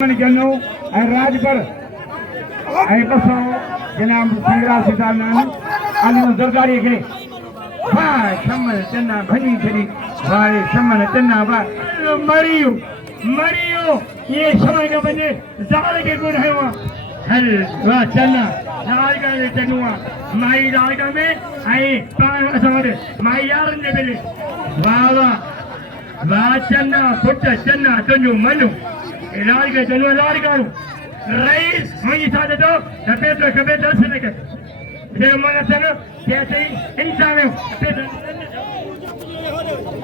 जनो राजपर बसो जनाब संग्राम सीताराम आलू दरगारी के भाई शमन चन्ना भनी चली भाई शमन चन्ना भाई मरियो मरियो ये समय का बने जाल के गुण है वहाँ हल वाह चन्ना जाल का ये चन्नुआ माई जाल का में आई पांच असोरे माई यार ने बेले वाह वाह वाह चन्ना फुट चन्ना तुझो मनु इलाज के चलो इलाज करो रईस मुझे साथ दो कबे दस ने कर ये मन चलो कैसे इंसान है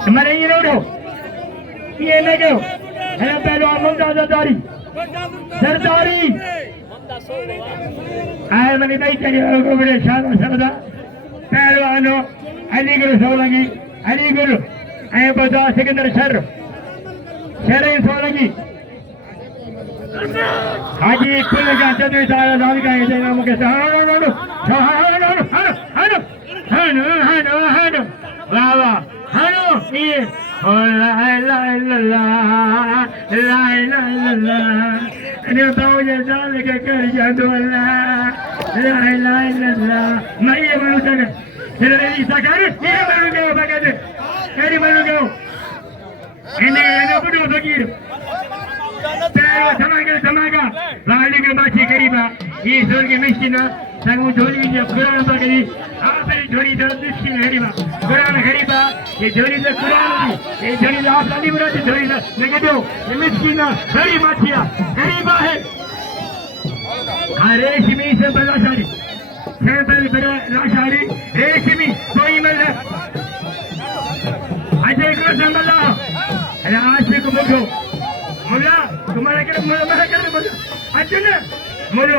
हमारे ये रोड हो ये ले गयो है पहलो मुमताज सरदारी आए मनी भाई चले को बड़े शान सरदा पहलवानो अली गुरु सोलंगी अली गुरु आए बता सिकंदर शर सोलंगी हाजी कुल का चतुर सारा लाल का ये नाम के हानो वाह वाह हानो ये ला ला ला अरे बाबू ये जाल के कर जादू ला ला मैं ये बनू सके तेरे सकार ये बनू गयो बगैर केरी बनू गयो इन्हें बुढ़ो फकीर धमाका बाहर के बाछी करीबा ये सोल के मिश्किना संगू झोली जे कुरान पकड़ी आपरी झोली दर मिश्किन हरीबा कुरान हरीबा ये झोली दर कुरान ये झोली दर आप लाली बुरा झोली दर लगे दो ये मिश्किना बड़ी माछिया करीबा है रेशमी से बड़ा सारी सैंपल बड़ा लाशारी रेशमी कोई मल अजय को संभला आशिक मुझो मुला तुम्हारा क्या मुला अच्छा मोलो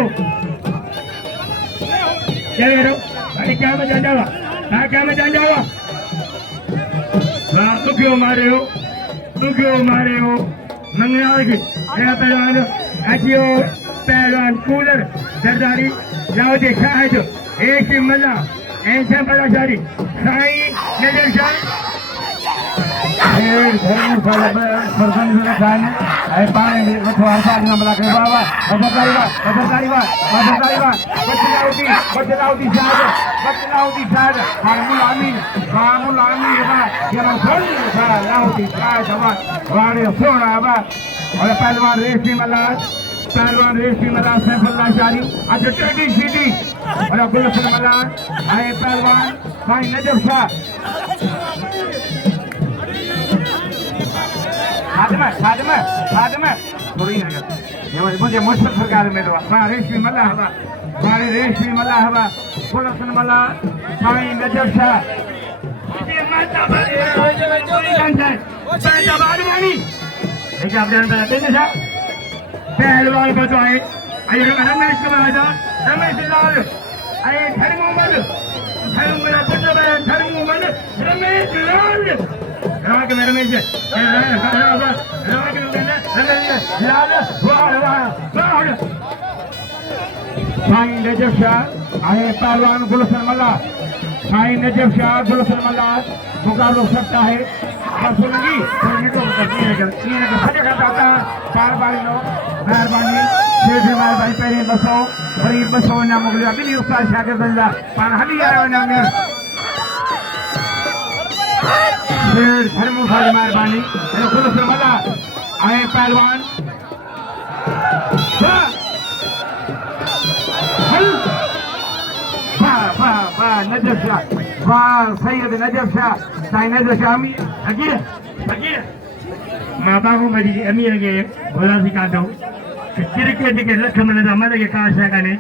क्या करो अरे क्या मैं जान जावा वाह तू क्यों मारे हो मंगला की मेरा पहलवान अजियो पहलवान कूलर सरदारी लाओ दे शायद एक मल्ला ऐसा बड़ा सारी साई नजर शाह पानी बाबा पहलवान रेशमी मला सैफुल्लाह शारी आज ट्रेडी सीटी और गुलशन मला आए पहलवान भाई नजफ शाह खादम थोड़ी नगर मुझे मुश्किल सरकार में दो रेशमी मला हवा गुलशन मला भाई नजफ शाह पहलवान बताए रमेश लाल आए रमेश लाल राग में रमेश भाई नजफ शाह आए पहलवान गुलशन मला भाई नजफ शाह गुलशन मला मुकाबला हो सकता है सुनगी मेहरबानी मेहरबानी पहले बसो गरीब बसो ना मुगलिया बिल्ली उस्ताद शागिर्द अल्लाह पान हली आयो ना में फिर धर्म खाली मेहरबानी गुलशन मला आए पहलवान वाह नजफ शाह वाह सैयद नजफ शाह साईं नजफ शाह फकीर माँ बाबू मरी अमीर के भोला सिखा दो क्रिकेट के लख मन मल के काश काने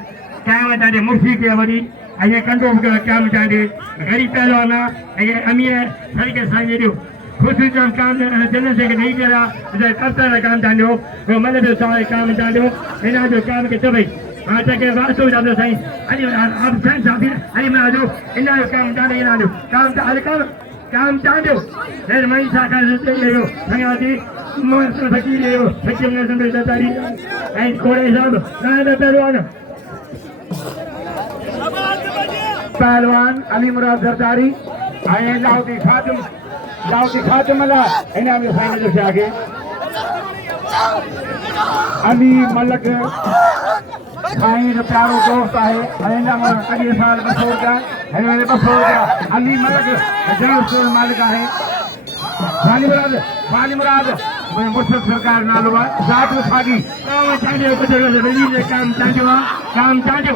क्या चाहे मुफ्ती के वरी अये कंडो क्या चाहे गरीब पहलवाना अये अमीर सर के साईं जो खुशी जो काम जन से नहीं करा करता काम चाहो वो मन जो सारे काम चाहो इन जो काम के भाई आज के वास्तव जाते साईं अरे आप फैन साथी अरे मैं आजो इन काम चाहे इन आजो काम चाहो फिर मैं साका से ले लो संगाती मोहन फकीर ले लो फकीर ने संदेश तारी ऐ कोड़े साहब पहलवान अली मुराद जरदारी आए लाउदी खातिम अल्लाह इन्हें हमें सामने से आगे अली मलक साईं जो प्यारो दोस्त है अॻे साल 200 रुपया हिन वेले 200 रुपया अली मलक जनरल स्टोर मालिक है वाली मुराद मुर्शद सरकार नालो आहे जात सागी चांडियो गुजरियल रजी जे काम चांडियो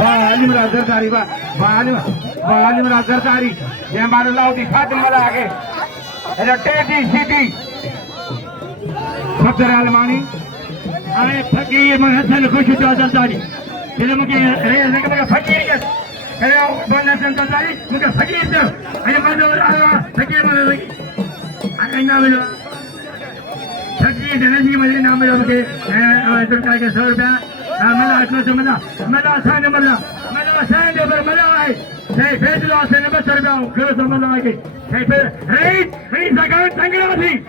वाह अली मुराद जरदारी वाह अली मुराद जरदारी जंहिं महिल लाउदी खातिम वाला आगे एॾा टेडी सीटी सफ़दर आलमानी ऐं फ़कीर मां हसन ख़ुशि थियो जरदारी हिन मूंखे फ़कीर के हेलो बंद हसन जरदारी मूंखे फ़कीर थियो ऐं मज़ो आयो आहे फ़कीर मां इनाम मिलियो फ़कीर नजी मुंहिंजे इनाम मिलियो मूंखे ऐं सरकार खे 100 रुपया मला असांजो पर मला आहे साईं फैसलो आहे 200 रुपया कहिड़ो थो मला आहे साईं रही सघां तंगड़ा थी